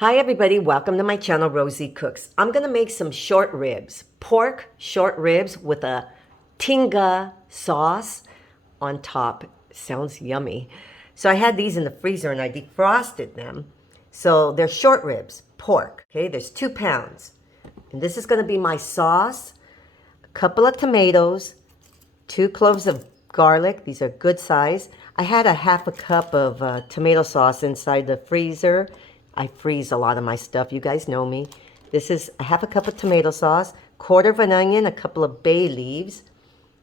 Hi everybody, welcome to my channel, Rosie Cooks. I'm gonna make some short ribs, pork short ribs with a tinga sauce on top. Sounds yummy. So I had these in the freezer and I defrosted them. So they're short ribs, pork, okay? There's 2 pounds. And this is gonna be my sauce, a couple of tomatoes, 2 cloves of garlic. These are good size. I had a half a cup of tomato sauce inside the freezer. I freeze a lot of my stuff. You guys know me. This is a half a cup of tomato sauce, quarter of an onion, a couple of bay leaves.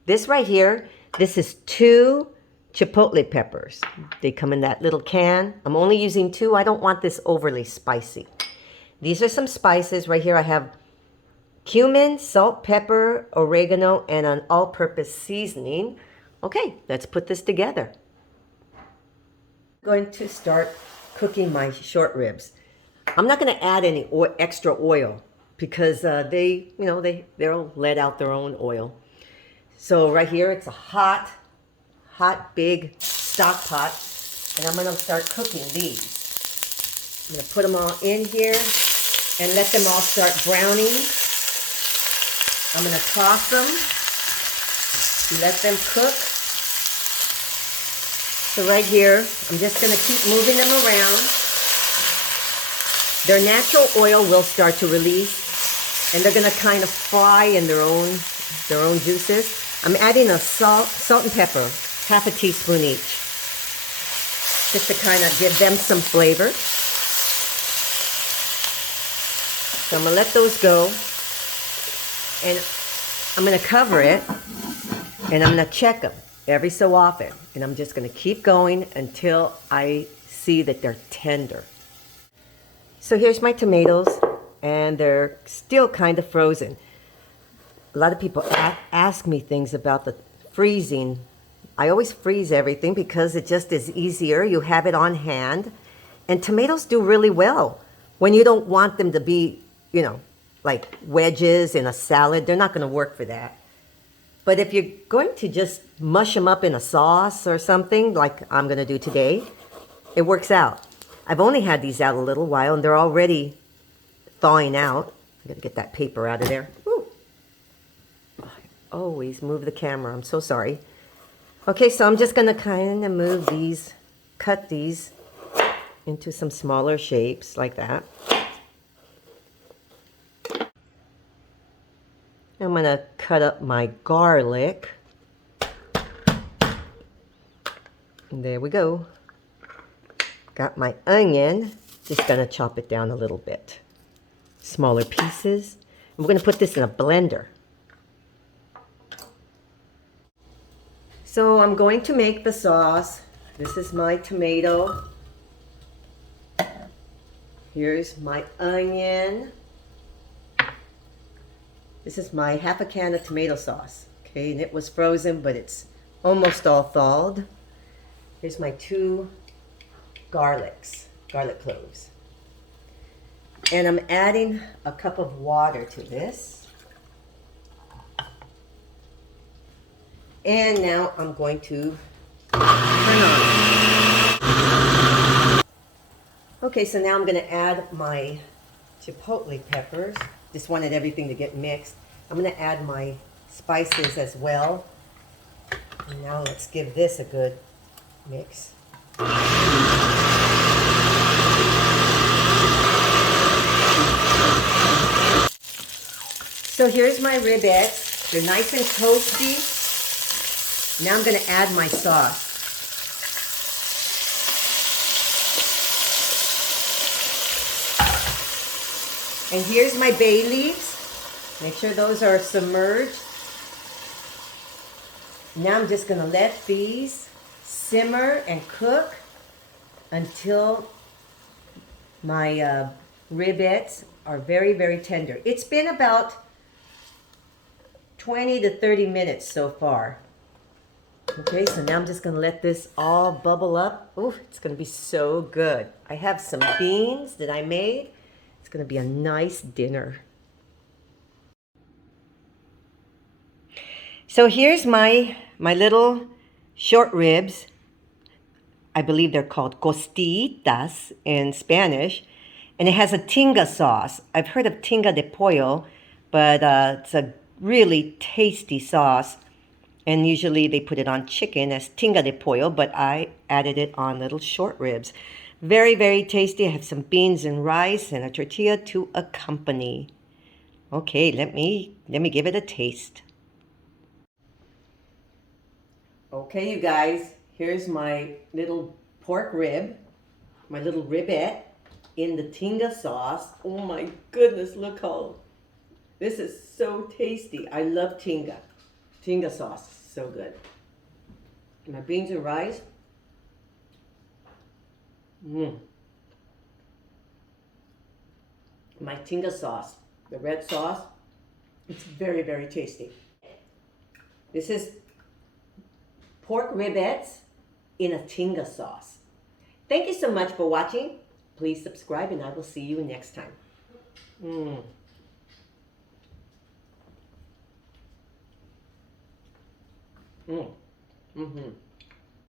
This right here, this is 2 chipotle peppers. They come in that little can. I'm only using 2. I don't want this overly spicy. These are some spices. Right here I have cumin, salt, pepper, oregano, and an all-purpose seasoning. Okay, let's put this together. I'm going to start cooking my short ribs. I'm not going to add any extra oil because they'll let out their own oil. So right here, it's a hot, big stock pot, and I'm going to start cooking these. I'm going to put them all in here and let them all start browning. I'm going to toss them, let them cook. So right here, I'm just going to keep moving them around. Their natural oil will start to release, and they're going to kind of fry in their own juices. I'm adding a salt and pepper, half a teaspoon each, just to kind of give them some flavor. So I'm going to let those go, and I'm going to cover it, and I'm going to check them every so often, and I'm just going to keep going until I see that they're tender. So here's my tomatoes, and they're still kind of frozen. A lot of people ask me things about the freezing. I always freeze everything because it just is easier. You have it on hand, and tomatoes do really well when you don't want them to be, like wedges in a salad. They're not going to work for that. But if you're going to just mush them up in a sauce or something, like I'm going to do today, it works out. I've only had these out a little while, and they're already thawing out. I'm going to get that paper out of there. Woo. I always move the camera. I'm so sorry. Okay, so I'm just going to kind of move these, cut these into some smaller shapes like that. I'm going to cut up my garlic. And there we go. Got my onion. Just going to chop it down a little bit. Smaller pieces. I'm going to put this in a blender. So I'm going to make the sauce. This is my tomato. Here's my onion. This is my half a can of tomato sauce. Okay, and it was frozen, but it's almost all thawed. Here's my 2 garlic cloves. And I'm adding a cup of water to this. And now I'm going to turn on. Okay, so now I'm going to add my chipotle peppers. Just wanted everything to get mixed. I'm going to add my spices as well. And now let's give this a good mix. So here's my riblets. They're nice and toasty. Now I'm going to add my sauce. And here's my bay leaves. Make sure those are submerged. Now I'm just going to let these simmer and cook until my riblets are very, very tender. It's been about 20 to 30 minutes so far. Okay, so now I'm just going to let this all bubble up. Ooh, it's going to be so good. I have some beans that I made. It's going to be a nice dinner. So here's my little short ribs. I believe they're called costillitas in Spanish. And it has a tinga sauce. I've heard of tinga de pollo, but it's a really tasty sauce. And usually they put it on chicken as tinga de pollo, but I added it on little short ribs. Very, very tasty. I have some beans and rice and a tortilla to accompany. Okay, let me give it a taste. Okay, you guys, here's my little pork rib, my little ribette in the tinga sauce. Oh my goodness, look how, this is so tasty. I love tinga. Tinga sauce, so good. My beans and rice. My tinga sauce, the red sauce, it's very, very tasty. This is pork ribettes in a tinga sauce. Thank you so much for watching. Please subscribe and I will see you next time. Mm-hmm.